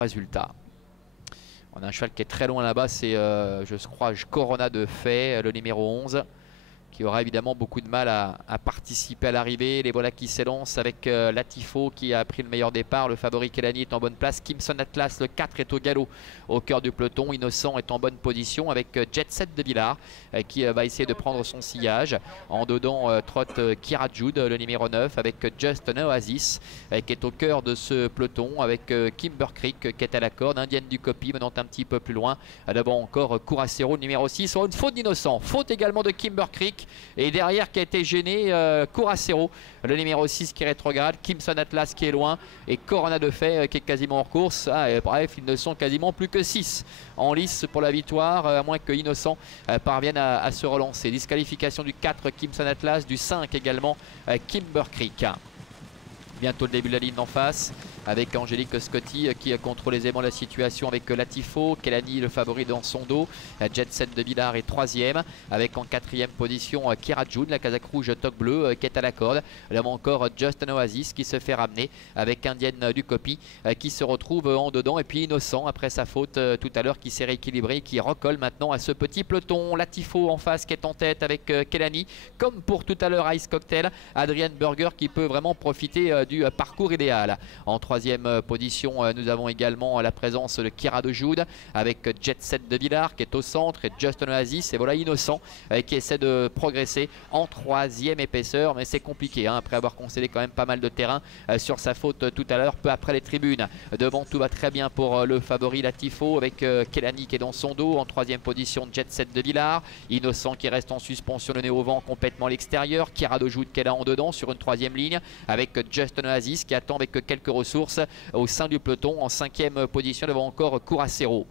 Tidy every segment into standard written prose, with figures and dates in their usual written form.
résultat. On a un cheval qui est très loin là-bas, c'est je crois Corona de Fay, le numéro 11, qui aura évidemment beaucoup de mal à participer à l'arrivée. Les voilà qui s'élancent avec Latifo qui a pris le meilleur départ. Le favori Kelani est en bonne place. Kimson Atlas, le 4, est au galop au cœur du peloton. Innocent est en bonne position avec Jet Set de Villars qui va essayer de prendre son sillage. En dedans trotte Kira Jude, le numéro 9, avec Just an Oasis qui est au cœur de ce peloton, avec Kimber Creek qui est à la corde. Indienne du Copy menant un petit peu plus loin. D'abord encore Curacero, le numéro 6. Une faute d'Innocent. Faute également de Kimber Creek. Et derrière qui a été gêné Curacero, le numéro 6 qui rétrograde, Kimson Atlas qui est loin et Corona de Fay qui est quasiment hors course. Bref, ils ne sont quasiment plus que 6 en lice pour la victoire, à moins que Innocent parvienne à se relancer. Disqualification du 4 Kimson Atlas, du 5 également Kimber Creek. Bientôt le début de la ligne d'en face avec Angélique Scotty qui contrôle aisément la situation avec Latifo. Kelani, le favori, dans son dos. Jet Set de Villars est 3e avec en 4e position Kira Jude, la casaque rouge toque bleu qui est à la corde. Là encore Just an Oasis qui se fait ramener avec Indienne du Copy qui se retrouve en dedans. Et puis Innocent après sa faute tout à l'heure qui s'est rééquilibré, qui recolle maintenant à ce petit peloton. Latifo en face qui est en tête avec Kelani. Comme pour tout à l'heure Ice Cocktail, Adrian Burger qui peut vraiment profiter du parcours idéal. En 3e position, nous avons également la présence de Kira de Jude avec Jet Set de Villars qui est au centre et Just an Oasis. Et voilà Innocent qui essaie de progresser en 3e épaisseur, mais c'est compliqué après avoir concédé quand même pas mal de terrain sur sa faute tout à l'heure, peu après les tribunes. Devant, tout va très bien pour le favori Latifo avec Kelani qui est dans son dos. En 3e position, Jet Set de Villars. Innocent qui reste en suspension, le nez au vent complètement à l'extérieur. Kira de Jude qui est là en dedans sur une 3e ligne avec Just an Oasis qui attend avec quelques ressources au sein du peloton. En 5e position devant encore Curacero.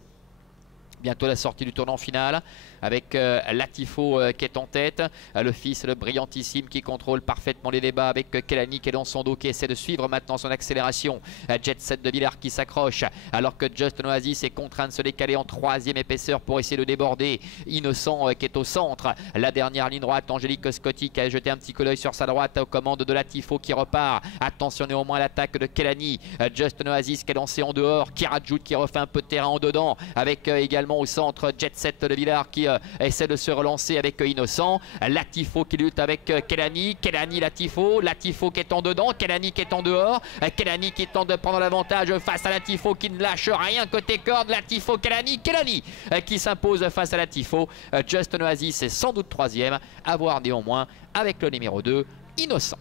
Bientôt la sortie du tournant final avec Latifo qui est en tête, le fils, le brillantissime, qui contrôle parfaitement les débats avec Kelani qui est dans son dos, qui essaie de suivre maintenant son accélération. Jet Set de Villars qui s'accroche alors que Just an Oasis est contraint de se décaler en 3e épaisseur pour essayer de déborder. Innocent qui est au centre, la dernière ligne droite. Angélique Scotty qui a jeté un petit coup d'œil sur sa droite aux commandes de Latifo qui repart. Attention néanmoins à l'attaque de Kelani. Just an Oasis qui est lancé en dehors. Kira Jude qui refait un peu de terrain en dedans avec également au centre Jet Set de Villars qui essaie de se relancer avec Innocent. Latifo qui lutte avec Kelani. Kelani, Latifo. Latifo qui est en dedans. Kelani qui est en dehors. Kelani qui tente de prendre l'avantage face à Latifo qui ne lâche rien côté corde. Latifo, Kelani. Kelani qui s'impose face à Latifo. Just an Oasis est sans doute 3e. À voir néanmoins avec le numéro 2, Innocent.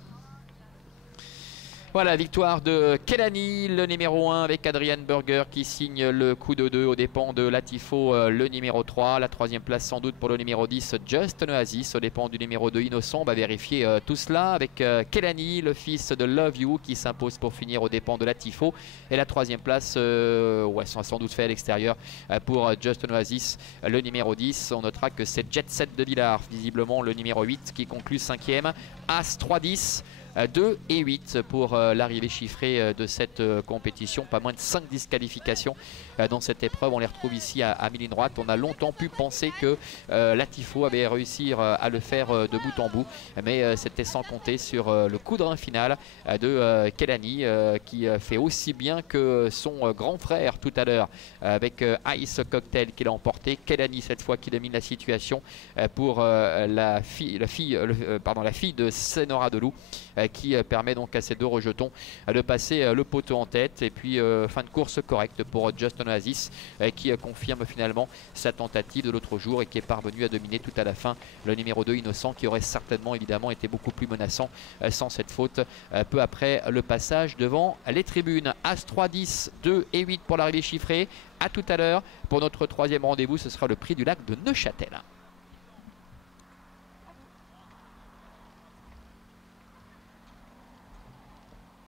Voilà, victoire de Kelani, le numéro 1, avec Adrian Burger qui signe le coup de 2 aux dépens de Latifo, le numéro 3. La 3e place sans doute pour le numéro 10, Just an Oasis, aux dépens du numéro 2, Innocent. On va vérifier tout cela avec Kelani, le fils de Love You, qui s'impose pour finir aux dépens de Latifo. Et la 3e place, ouais, sans doute fait à l'extérieur pour Just an Oasis, le numéro 10. On notera que c'est Jet Set de Villars, visiblement le numéro 8, qui conclut 5e. As 3-10. 2 et 8 pour l'arrivée chiffrée de cette compétition. Pas moins de 5 disqualifications dans cette épreuve. On les retrouve ici à mi-ligne droite. On a longtemps pu penser que Latifo avait réussi à le faire de bout en bout, mais c'était sans compter sur le coup de rein final de Kelani qui fait aussi bien que son grand frère tout à l'heure avec Ice Cocktail qui l'a emporté. Kelani cette fois qui domine la situation pour la fille de Senora Delou qui permet donc à ces deux rejetons de passer le poteau en tête. Et puis fin de course correcte pour Just an Oasis qui confirme finalement sa tentative de l'autre jour et qui est parvenu à dominer tout à la fin le numéro 2, Innocent, qui aurait certainement évidemment été beaucoup plus menaçant sans cette faute peu après le passage devant les tribunes. As 3-10, 2 et 8 pour l'arrivée chiffrée. À tout à l'heure pour notre 3e rendez-vous, ce sera le prix du lac de Neuchâtel.